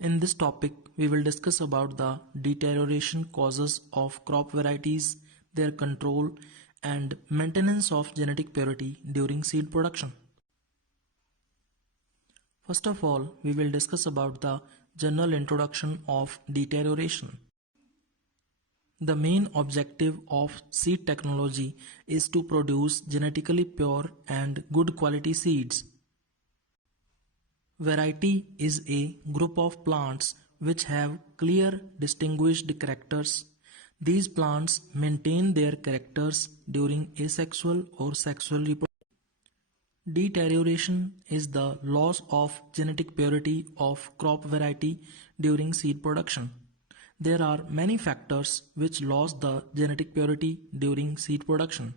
In this topic, we will discuss about the deterioration causes of crop varieties, their control, and maintenance of genetic purity during seed production. First of all, we will discuss about the general introduction of deterioration. The main objective of seed technology is to produce genetically pure and good quality seeds. Variety is a group of plants which have clear distinguished characters. These plants maintain their characters during asexual or sexual reproduction. Deterioration is the loss of genetic purity of crop variety during seed production. There are many factors which lose the genetic purity during seed production.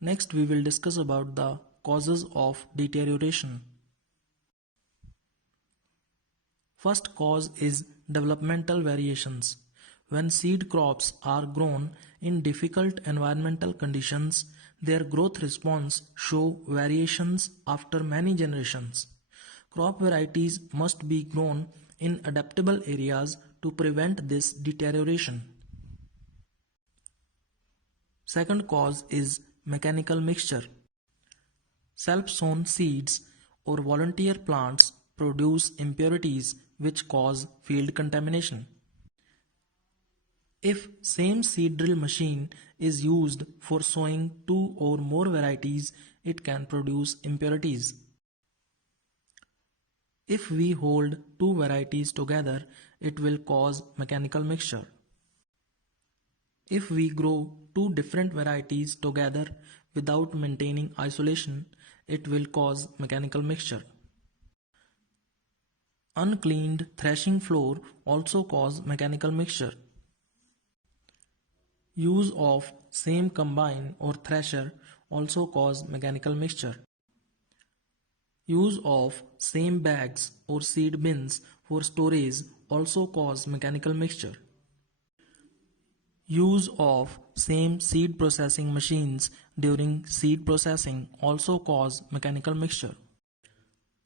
Next, we will discuss about the causes of deterioration. First cause is developmental variations. When seed crops are grown in difficult environmental conditions, their growth response show variations after many generations. Crop varieties must be grown in adaptable areas to prevent this deterioration. Second cause is mechanical mixture. Self-sown seeds or volunteer plants produce impurities which cause field contamination. If same seed drill machine is used for sowing two or more varieties, it can produce impurities. If we hold two varieties together, it will cause mechanical mixture. If we grow two different varieties together without maintaining isolation, it will cause mechanical mixture. Uncleaned threshing floor also cause mechanical mixture. Use of same combine or thresher also cause mechanical mixture. Use of same bags or seed bins for storage also cause mechanical mixture. Use of same seed processing machines during seed processing also cause mechanical mixture.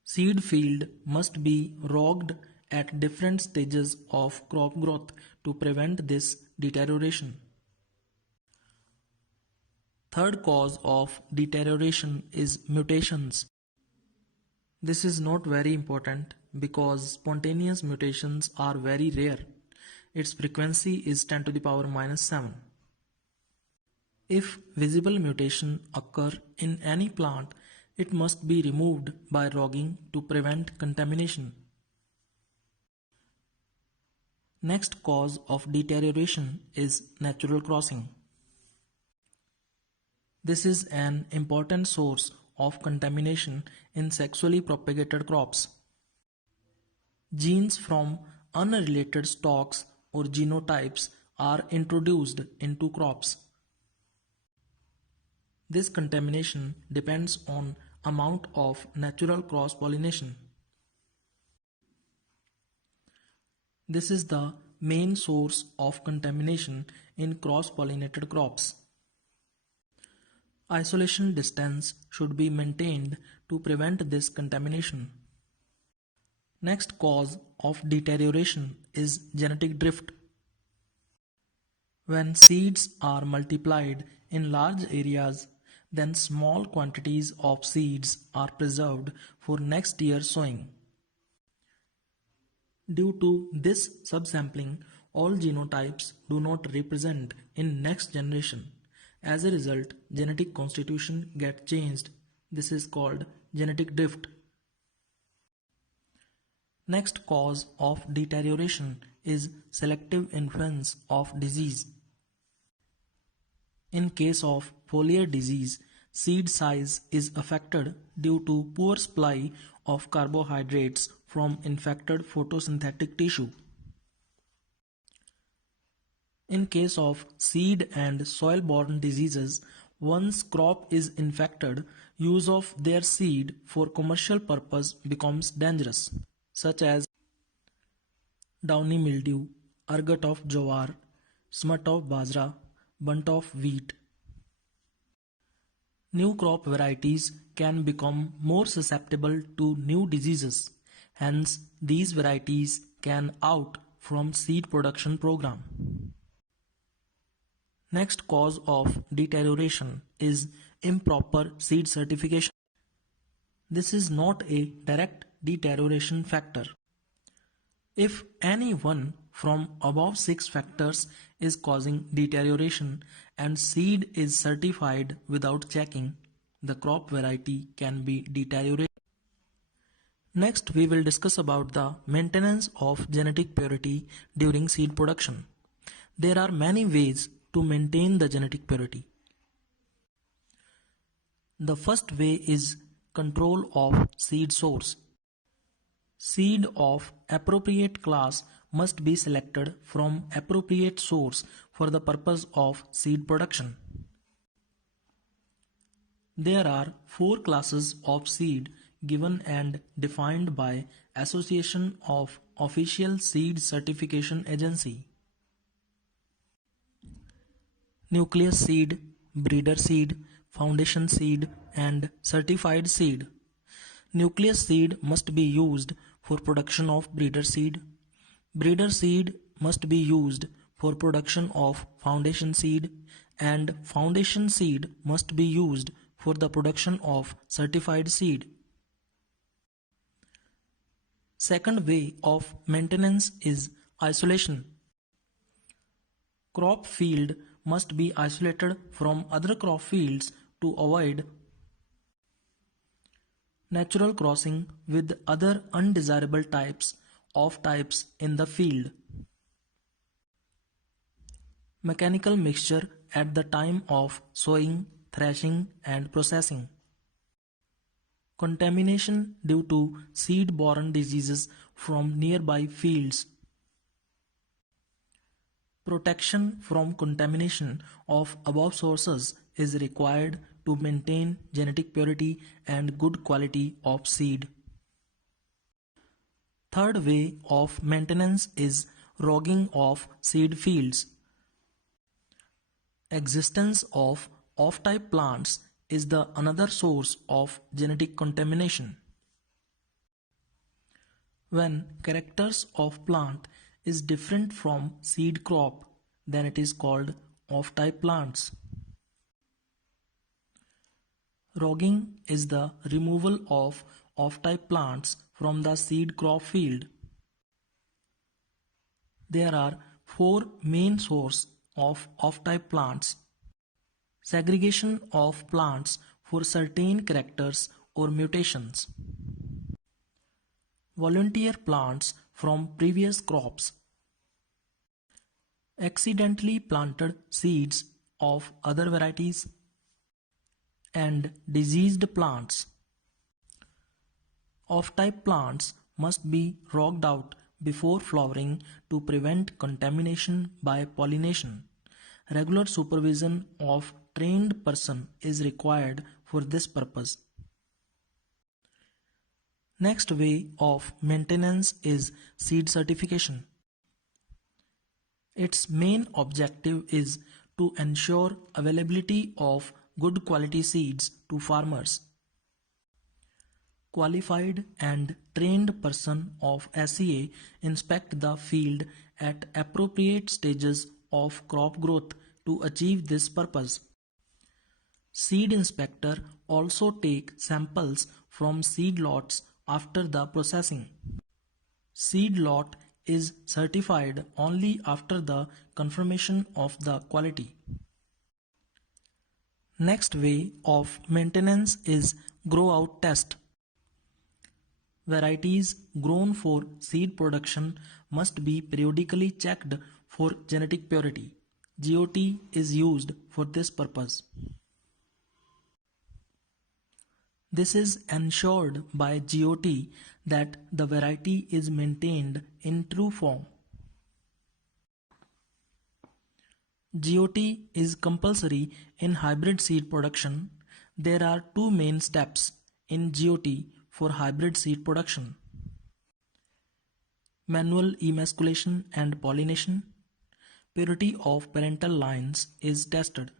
Seed field must be rocked at different stages of crop growth to prevent this deterioration. Third cause of deterioration is mutations. This is not very important because spontaneous mutations are very rare. Its frequency is 10 to the power -7. If visible mutation occur in any plant, it must be removed by rogging to prevent contamination. Next cause of deterioration is natural crossing. This is an important source of contamination in sexually propagated crops. Genes from unrelated stocks or genotypes are introduced into crops. This contamination depends on amount of natural cross-pollination. This is the main source of contamination in cross-pollinated crops. Isolation distance should be maintained to prevent this contamination. Next cause of deterioration is genetic drift. When seeds are multiplied in large areas, then small quantities of seeds are preserved for next year's sowing. Due to this subsampling, all genotypes do not represent in next generation. As a result, genetic constitution gets changed. This is called genetic drift. Next cause of deterioration is selective influence of disease. In case of foliar disease, seed size is affected due to poor supply of carbohydrates from infected photosynthetic tissue. In case of seed and soil-borne diseases, once crop is infected, use of their seed for commercial purpose becomes dangerous, such as downy mildew, ergot of jowar, smut of bajra, bunt of wheat. New crop varieties can become more susceptible to new diseases. Hence, these varieties can out from seed production program. Next cause of deterioration is improper seed certification. This is not a direct deterioration factor. If any one from above 6 factors is causing deterioration and seed is certified without checking, the crop variety can be deteriorated. Next, we will discuss about the maintenance of genetic purity during seed production. There are many ways to maintain the genetic purity. The first way is control of seed source. Seed of appropriate class must be selected from appropriate source for the purpose of seed production. There are 4 classes of seed given and defined by Association of Official Seed Certification Agency. Nucleus seed, breeder seed, foundation seed and certified seed. Nucleus seed must be used for production of breeder seed. Breeder seed must be used for production of foundation seed, and foundation seed must be used for the production of certified seed. Second way of maintenance is isolation. Crop field must be isolated from other crop fields to avoid natural crossing with other undesirable types in the field. Mechanical mixture at the time of sowing, threshing and processing. Contamination due to seed-borne diseases from nearby fields. Protection from contamination of above sources is required to maintain genetic purity and good quality of seed. Third way of maintenance is rogging of seed fields. Existence of off-type plants is the another source of genetic contamination. When characters of plant is different from seed crop, then it is called off-type plants. Rogging is the removal of off-type plants from the seed crop field. There are 4 main sources of off-type plants. Segregation of plants for certain characters or mutations. Volunteer plants from previous crops. Accidentally planted seeds of other varieties. And diseased plants. Off-type plants must be rogged out before flowering to prevent contamination by pollination. Regular supervision of trained person is required for this purpose. Next way of maintenance is seed certification. Its main objective is to ensure availability of good quality seeds to farmers. Qualified and trained person of SCA inspect the field at appropriate stages of crop growth to achieve this purpose. Seed inspector also take samples from seed lots after the processing. Seed lot is certified only after the confirmation of the quality. Next way of maintenance is grow out test. Varieties grown for seed production must be periodically checked for genetic purity. GOT is used for this purpose. This is ensured by GOT that the variety is maintained in true form. GOT is compulsory in hybrid seed production. There are 2 main steps in GOT for hybrid seed production. Manual emasculation and pollination. Purity of parental lines is tested.